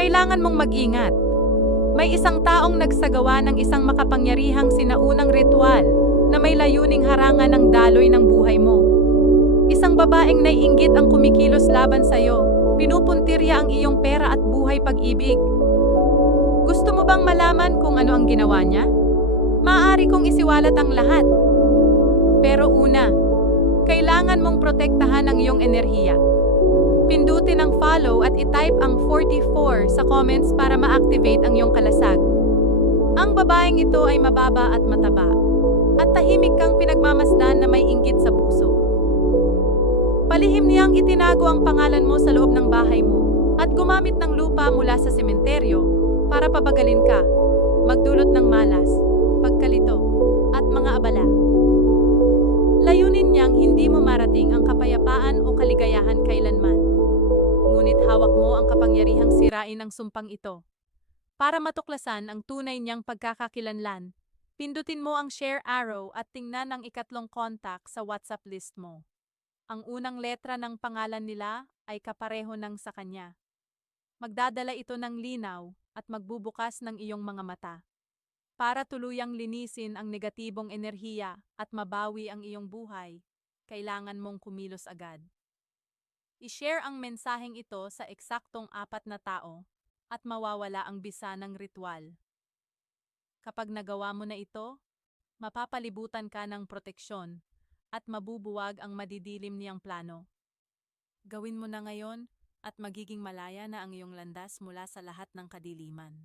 Kailangan mong mag-ingat. May isang taong nagsagawa ng isang makapangyarihang sinaunang ritual na may layuning harangan ang daloy ng buhay mo. Isang babaeng naiinggit ang kumikilos laban sa'yo. Pinupuntirya ang iyong pera at buhay pag-ibig. Gusto mo bang malaman kung ano ang ginawa niya? Maaari kong isiwalat ang lahat. Pero una, kailangan mong protektahan ang iyong enerhiya. Pindutin ang follow at itype ang 44 sa comments para ma-activate ang iyong kalasag. Ang babaeng ito ay mababa at mataba, at tahimik kang pinagmamasdan na may inggit sa puso. Palihim niyang itinago ang pangalan mo sa loob ng bahay mo at gumamit ng lupa mula sa sementeryo para pabagalin ka, magdulot ng malas, pagkalito, at mga abala. Layunin niyang hindi mo marating ang kapayapaan o kaligayahan kailanman. Ngunit hawak mo ang kapangyarihang sirain ang sumpang ito. Para matuklasan ang tunay niyang pagkakakilanlan, pindutin mo ang share arrow at tingnan ang ikatlong contact sa WhatsApp list mo. Ang unang letra ng pangalan nila ay kapareho ng sa kanya. Magdadala ito ng linaw at magbubukas ng iyong mga mata. Para tuluyang linisin ang negatibong enerhiya at mabawi ang iyong buhay, kailangan mong kumilos agad. I-share ang mensaheng ito sa eksaktong 4 na tao at mawawala ang bisa ng ritual. Kapag nagawa mo na ito, mapapalibutan ka ng proteksyon at mabubuwag ang madidilim niyang plano. Gawin mo na ngayon at magiging malaya na ang iyong landas mula sa lahat ng kadiliman.